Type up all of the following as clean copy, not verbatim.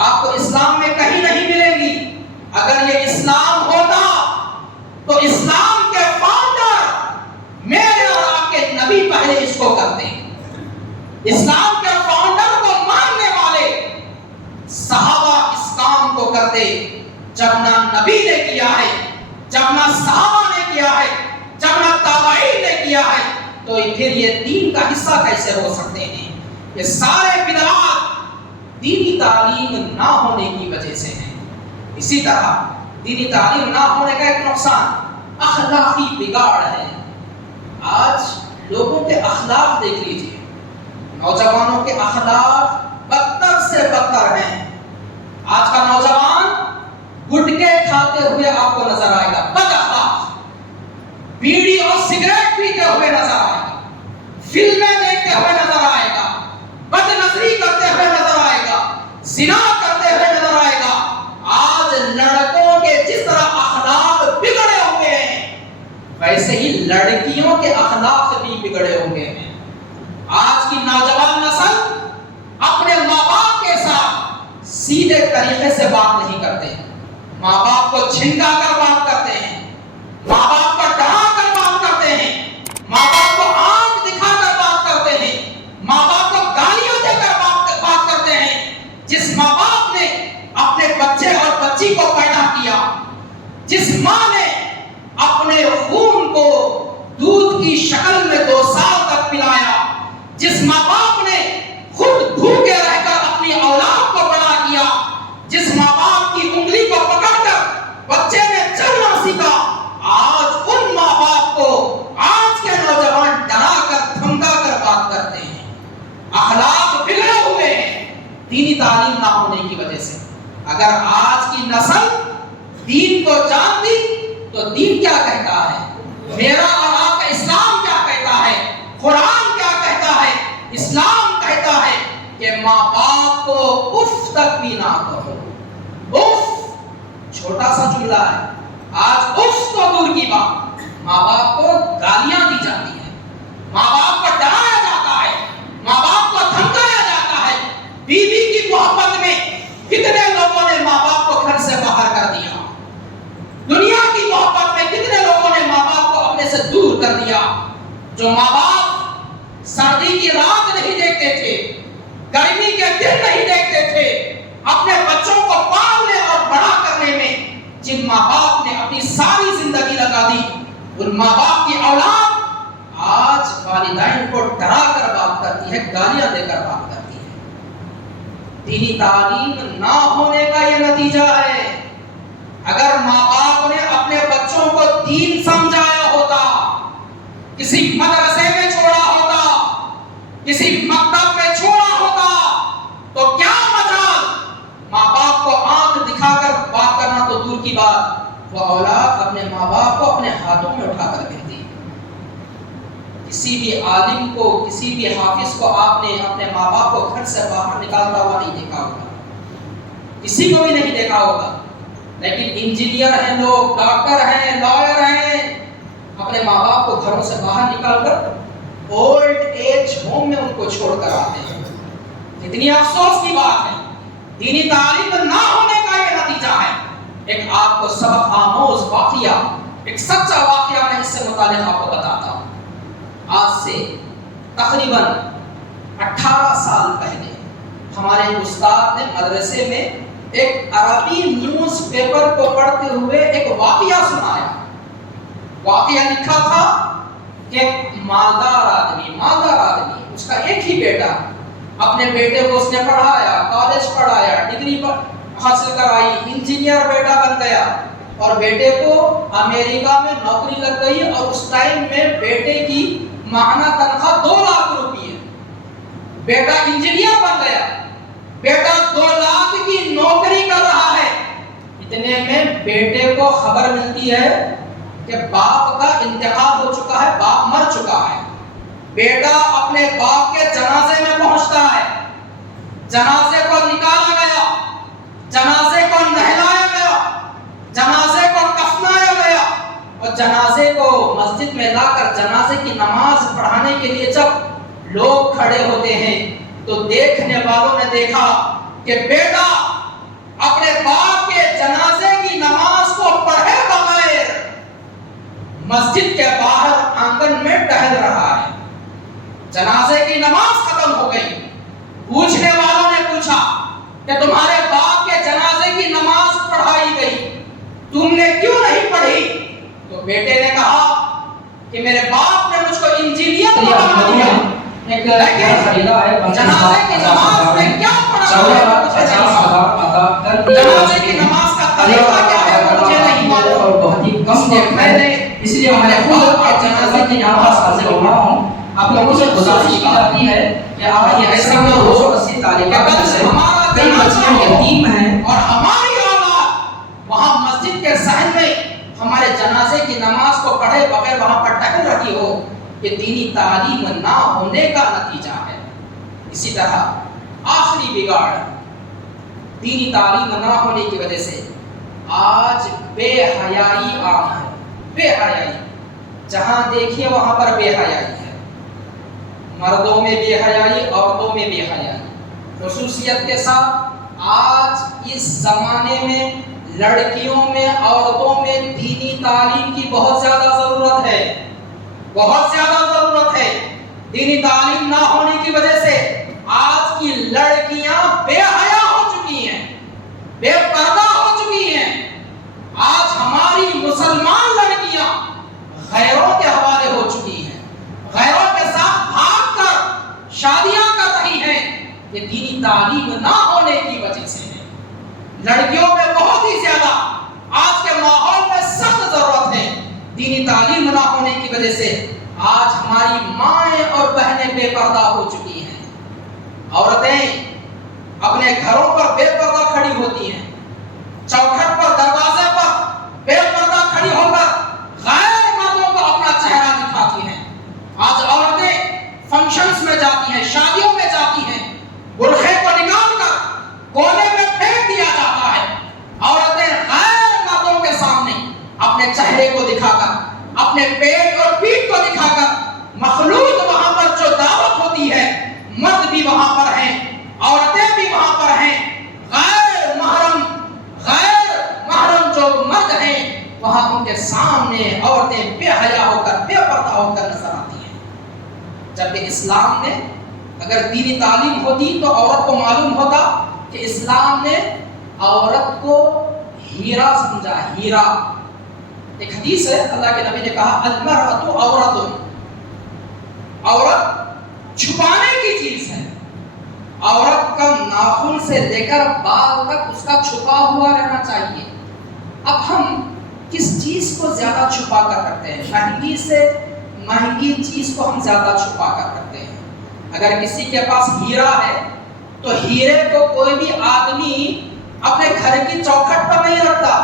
آپ کو اسلام میں کہیں نہیں ملیں گی۔ اگر یہ اسلام ہوتا تو اسلام کے فاؤنڈر میرے اور آپ کے نبی پہلے اس کو کرتے ہیں۔ اسلام کے فاؤنڈر کو ماننے والے صحابہ اس کام کو کرتے۔ جب نہ نبی نے کیا ہے، جب نہ صحابہ نے کیا ہے، جب نہ تابعین نے کیا ہے، تو پھر یہ دین کا حصہ کیسے ہو سکتے ہیں؟ یہ سارے بدعات دینی تعلیم نہ ہونے کی وجہ سے ہیں۔ اسی طرح دینی تعلیم نہ ہونے کا ایک نقصان اخلاقی بگاڑ ہے۔ آج لوگوں کے اخلاق دیکھ لیجیے، نوجوانوں کے اخلاق بدتر سے بدتر ہیں۔ آج کا نوجوان گٹکے کھاتے ہوئے آپ کو نظر آئے گا، بد اخلاق، بیڑی اور سگریٹ پیتے ہوئے نظر آئے گا، فلمیں دیکھتے ہوئے نظر آئے گا، بد نظری کرتے ہوئے نظر آئے گا، زنا کرتے ہوئے نظر آئے گا۔ آج لڑکوں کے جس طرح اخلاق بگڑے ہوئے ہیں، ویسے ہی لڑکیوں کے اخلاق بھی بگڑے ہوئے ہیں۔ آج کی نوجوان نسل اپنے ماں باپ کے ساتھ سیدھے طریقے سے بات نہیں کرتے، ماں باپ کو جھنگا کر بات کرتے ہیں، ماں باپ کو ڈرا کر بات کرتے ہیں، ماں باپ کو آنکھ دکھا کر بات کرتے ہیں، ماں باپ کو گالیاں دے کر بات کرتے ہیں۔ جس ماں باپ نے اپنے بچے اور بچی کو پیدا کیا، جس ماں نے اپنے خون کو دودھ کی شکل میں 2 سال تک پلایا، جس ماں باپ نے خود بھوکے رہ کر اپنی اولاد کو بڑا کیا، جس ماں باپ کی انگلی کو پکڑ کر بچے نے چلنا سیکھا، آج ان ماں باپ کو آج کے نوجوان ڈرا کر دھمکا کر بات کرتے ہیں۔ اخلاق بگڑے ہوئے ہیں دینی تعلیم نہ ہونے کی وجہ سے۔ اگر آج کی نسل دین کو جانتی تو دین کیا کہتا ہے، میرا اور آپ کا اسلام کیا کہتا ہے، قرآن کیا کہتا ہے۔ اسلام کہتا ہے کہ ماں باپ کو اف تک بھی نہ کہو۔ اف چھوٹا سا جملہ ہے، آج اف تو دور کی بات، ماں باپ کو گالیاں دی جاتی ہیں، ماں باپ کو ڈرایا جاتا ہے، ماں باپ کو دھمکایا جاتا ہے۔ بیوی کی محبت میں کتنے لوگوں نے ماں باپ کو گھر سے باہر کر دیا، دنیا کی محبت میں کتنے لوگوں نے ماں باپ کو اپنے سے دور کر دیا۔ جو ماں باپ سردی کی رات نہیں دیکھتے تھے، گرمی کے دن نہیں دیکھتے تھے، اپنے بچوں کو پالنے اور بڑا کرنے میں جن ماں باپ نے اپنی ساری زندگی لگا دی، ان ماں باپ کی اولاد آج والدین کو ڈرا کر بات کرتی ہے، گالیاں دے کر بات کرتی ہے۔ دینی تعلیم نہ ہونے کا یہ نتیجہ ہے۔ اگر ماں باپ نے اپنے بچوں کو دین سمجھایا ہوتا، کسی مدرسے میں چھوڑا ہوتا، کسی مکتب میں چھوڑا ہوتا، تو کیا مجال ماں باپ کو آنکھ دکھا کر بات کرنا تو دور کی بات، وہ اولاد اپنے ماں باپ کو اپنے ہاتھوں میں اٹھا کر کہتی۔ کسی بھی عالم کو، کسی بھی حافظ کو آپ نے اپنے ماں باپ کو گھر سے باہر نکالتا ہوا نہیں دیکھا ہوگا، کسی کو بھی نہیں دیکھا ہوگا۔ لیکن انجینئر ہیں لوگ، ڈاکٹر ہیں، لائر ہیں، اپنے ماں باپ کو گھروں سے باہر نکال کر اولڈ ایج ہوم میں ان کو چھوڑ کر آتے ہیں۔ کتنی افسوس کی بات ہے، دینی تعلیم نہ ہونے کا یہ نتیجہ ہے۔ ایک آپ کو سبق آموز واقعہ، ایک سچا واقعہ میں اس سے متعلق آپ کو بتاتا ہوں۔ آج سے تقریباً 18 سال پہلے ہمارے استاد نے مدرسے میں ایک عربی نیوز پیپر کو پڑھتے ہوئے ایک واقعہ سنایا۔ واقعہ لکھا تھا کہ ایک مالدار آدمی، اس کا ایک ہی بیٹا، اپنے بیٹے کو اس نے پڑھایا، کالج پڑھایا، ڈگری حاصل کرائی، انجینئر بیٹا بن گیا، اور بیٹے کو امریکہ میں نوکری لگ گئی، اور اس ٹائم میں بیٹے کی ماہانہ تنخواہ 2 لاکھ روپے ہے۔ بیٹا انجینئر بن گیا، بیٹا 2 لاکھ کی نوکری کر رہا ہے۔ اتنے میں بیٹے کو خبر ملتی ہے کہ باپ کا انتقال ہو چکا ہے، باپ مر چکا ہے۔ بیٹا اپنے باپ کے جنازے میں پہنچتا ہے، جنازے کو نکالا گیا، جنازے کو نہلایا گیا، جنازے کو کفنایا گیا، اور جنازے کو مسجد میں لا کر جنازے کی نماز پڑھانے کے لیے جب لوگ کھڑے ہوتے ہیں تو دیکھنے والوں نے دیکھا کہ بیٹا اپنے باپ کے جنازے کی نماز کو پڑھے بغیر مسجد کے باہر آنگن میں ٹہل رہا ہے. جنازے کی نماز ختم ہو گئی. پوچھنے والوں نے پوچھا کہ تمہارے باپ کے جنازے کی نماز پڑھائی گئی, تم نے کیوں نہیں پڑھی؟ تو بیٹے نے کہا کہ میرے باپ نے مجھ کو انجینئر بنا دیا, لیکن جنازے کی نماز میں کیا پڑھا ہے, جنازے کی نماز کا طریقہ کیا ہے مجھے نہیں معلوم. میں نے اس لیے میں خود جنازے کی نماز حاصل ہوا ہوں. آپ لوگوں سے گزارش کی جاتی ہے کہ آپ یہ ایسا نہ ہو 80 تاریخ کا ہمارا کئی بچیاں یتیم ہیں اور ہماری اولاد وہاں مسجد کے صحن میں ہمارے جنازے کی نماز کو پڑھے بغیر وہاں پر ٹہل رہی ہو, یہ دینی تعلیم نہ ہونے کا نتیجہ ہے. اسی طرح آخری بگاڑ دینی تعلیم نہ ہونے کی وجہ سے آج بے حیائی عام ہے. بے حیائی جہاں دیکھیے وہاں پر بے حیائی ہے. مردوں میں بے حیائی, عورتوں میں بے حیائی. خصوصیت کے ساتھ آج اس زمانے میں لڑکیوں میں, عورتوں میں دینی تعلیم کی بہت زیادہ ضرورت ہے, بہت زیادہ ضرورت ہے. دینی تعلیم نہ ہونے کی وجہ سے آج کی لڑکیاں بے حیا ہو چکی ہیں, بے پردہ ہو چکی ہیں. آج ہماری مسلمان لڑکیاں غیروں کے حوالے ہو چکی ہیں, غیروں کے ساتھ بھاگ کر شادیاں کر رہی ہیں. یہ دینی تعلیم نہ ہونے کی وجہ سے ہے. لڑکیوں میں بہت ہی زیادہ آج کے ماحول میں سخت ضرورت ہے. دینی تعلیم نہ ہونے کی وجہ سے آج ہماری مائیں اور بہنیں بے پردہ ہو چکی ہیں. عورتیں اپنے گھروں پر بے پردہ کھڑی ہوتی ہیں, چوکھٹ پر, دروازے پر بے پردہ کھڑی ہو کر غیر مردوں کو اپنا چہرہ دکھاتی ہیں. آج عورتیں فنکشنز میں جاتی ہیں, شادیوں میں جاتی ہیں, برقعے کو نکال کر کونے میں پھینک دیا جاتا ہے. عورتیں غیر مردوں کے سامنے اپنے چہرے کو دکھا کر, اپنے پیٹ اور پیٹھ کو دکھا کر, مخلوط وہاں پر جو دعوت ہوتی ہے, مرد بھی وہاں پر ہیں, عورتیں بھی وہاں پر ہیں, غیر محرم جو مرد ہیں وہاں ان کے سامنے عورتیں بے حیا ہو کر, بے پردہ ہو کر نظر آتی ہیں. جبکہ اسلام نے اگر دینی تعلیم ہوتی تو عورت کو معلوم ہوتا کہ اسلام نے عورت کو ہیرا سمجھا, ہیرا. ایک حدیث ہے, اللہ کے نبی نے کہا المرأۃ عورت, عورت چھپانے کی چیز ہے. عورت کا ناخن سے لے کر بال تک اس کا چھپا ہوا رہنا چاہیے. اب ہم کس چیز کو زیادہ چھپا کر رکھتے ہیں؟ مہنگی سے مہنگی چیز کو ہم زیادہ چھپا کر رکھتے ہیں. اگر کسی کے پاس ہیرا ہے تو ہیرے کو کوئی بھی آدمی اپنے گھر کی چوکھٹ پر نہیں رکھتا,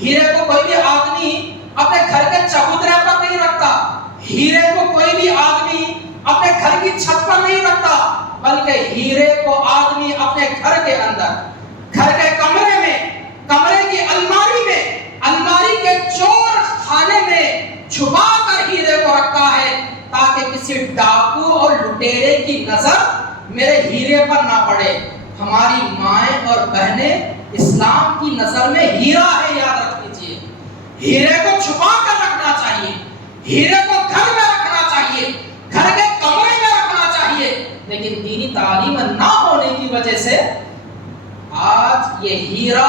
ہیرے کو کوئی بھی آدمی اپنے گھر کے چبوترے پر نہیں رکھتا, ہیرے کو کوئی بھی آدمی اپنے گھر کی چھت پر نہیں رکھتا, بلکہ ہیرے کو آدمی اپنے گھر کے اندر, گھر کے کمرے میں, کمرے کی الماری میں, الماری کے چور خانے میں چھپا کر ہیرے کو رکھا ہے تاکہ کسی ڈاکو اور لٹیرے کی نظر میرے ہیرے پر نہ پڑے. ہماری مائیں اور بہنیں اسلام کی نظر میں ہیرا ہے, یاد رکھ لیجیے. ہیرے کو چھپا کر رکھنا چاہیے, ہیرے کو گھر میں رکھنا چاہیے, گھر کے کمرے میں رکھنا چاہیے. لیکن دینی تعلیم نہ ہونے کی وجہ سے آج یہ ہیرا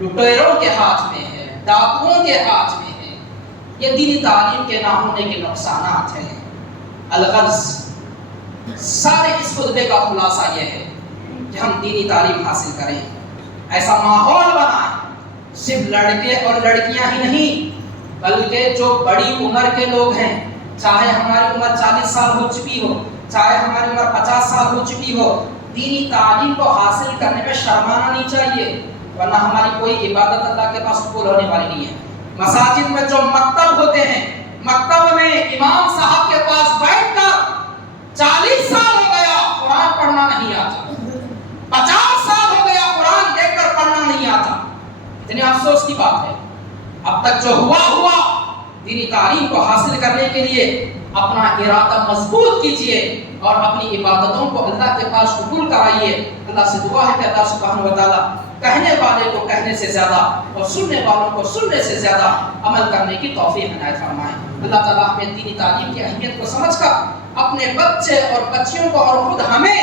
لٹیروں کے ہاتھ میں ہے, ڈاکوؤں کے ہاتھ میں ہے. یہ دینی تعلیم کے نہ ہونے کے نقصانات ہیں. الغرض سارے اس خطبے کا خلاصہ یہ ہے کہ ہم دینی تعلیم حاصل کریں, ایسا ماحول بنائیں, صرف لڑکے اور لڑکیاں ہی نہیں بلکہ جو بڑی عمر کے لوگ ہیں, چاہے ہماری عمر 40 سال ہو چکی ہو, چاہے ہماری عمر 50 سال ہو چکی ہو, دینی تعلیم کو حاصل کرنے میں شرمانا نہیں چاہیے, ورنہ ہماری کوئی عبادت اللہ کے پاس قبول ہونے والی نہیں ہے. مساجد میں جو مکتب ہوتے ہیں, مکتب میں امام صاحب کے پاس بیٹھ کر 40 سال ہو گیا قرآن پڑھنا نہیں آتا, 50 سال ہو گیا قرآن دیکھ کر پڑھنا نہیں آتا. اتنے افسوس کی بات ہے. اب تک جو ہوا دینی تعلیم کو حاصل کرنے کے لیے اپنا ارادہ مضبوط کیجئے. اور اپنی عبادتوں کو اللہ کے پاس قبول کرائیے. اللہ سے دعا ہے کہ اللہ سبحانہ و تعالیٰ کہنے والے کو کہنے سے زیادہ اور سننے والوں کو سننے سے زیادہ عمل کرنے کی توفیق عنایت فرمائے. اللہ تعالیٰ ہمیں دینی تعلیم کی اہمیت کو سمجھ کر اپنے بچے اور بچیوں کو اور خود ہمیں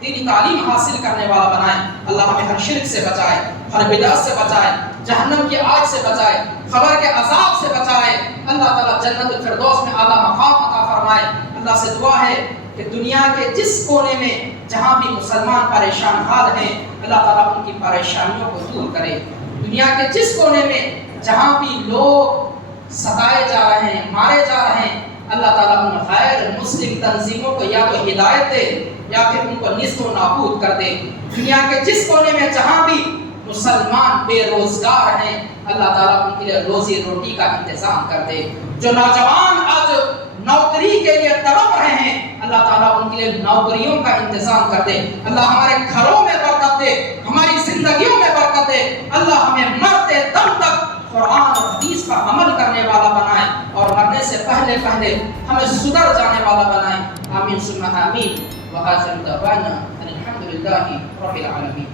دینی تعلیم حاصل کرنے والا بنائے. اللہ ہمیں ہر شرک سے بچائے, ہر بدعت سے بچائے, جہنم کی آگ سے بچائے, قبر کے عذاب سے بچائے. اللہ تعالیٰ جنت الفردوس میں اعلیٰ مقام عطا فرمائے. اللہ سے دعا ہے کہ دنیا کے جس کونے میں جہاں بھی مسلمان پریشان حال ہیں, اللہ تعالیٰ ان کی پریشانیوں کو دور کرے. دنیا کے جس کونے میں جہاں بھی لوگ ستائے جا رہے ہیں, مارے جا رہے ہیں, اللہ تعالیٰ ان غیر مسلم تنظیموں کو یا تو ہدایت دے یا پھر ان کو نیست و نابود کر دے. دنیا کے جس کونے میں جہاں بھی مسلمان بے روزگار ہیں, اللہ تعالیٰ ان کے لیے روزی روٹی کا انتظام کر دے. جو نوجوان آج نوکری کے لیے تڑپ رہے ہیں, اللہ تعالیٰ ان کے لیے نوکریوں کا انتظام کر دے. اللہ ہمارے گھروں میں برکت دے, ہماری زندگیوں میں برکت دے. اللہ ہمیں مرتے دم تک قرآن اور حدیث کا عمل کرنے والا بنائے اور مرنے سے پہلے ہمیں سدھر جانے والا بنائے. آمین ثم آمین. وآخر دعوانا ان الحمد للہ رب العالمین.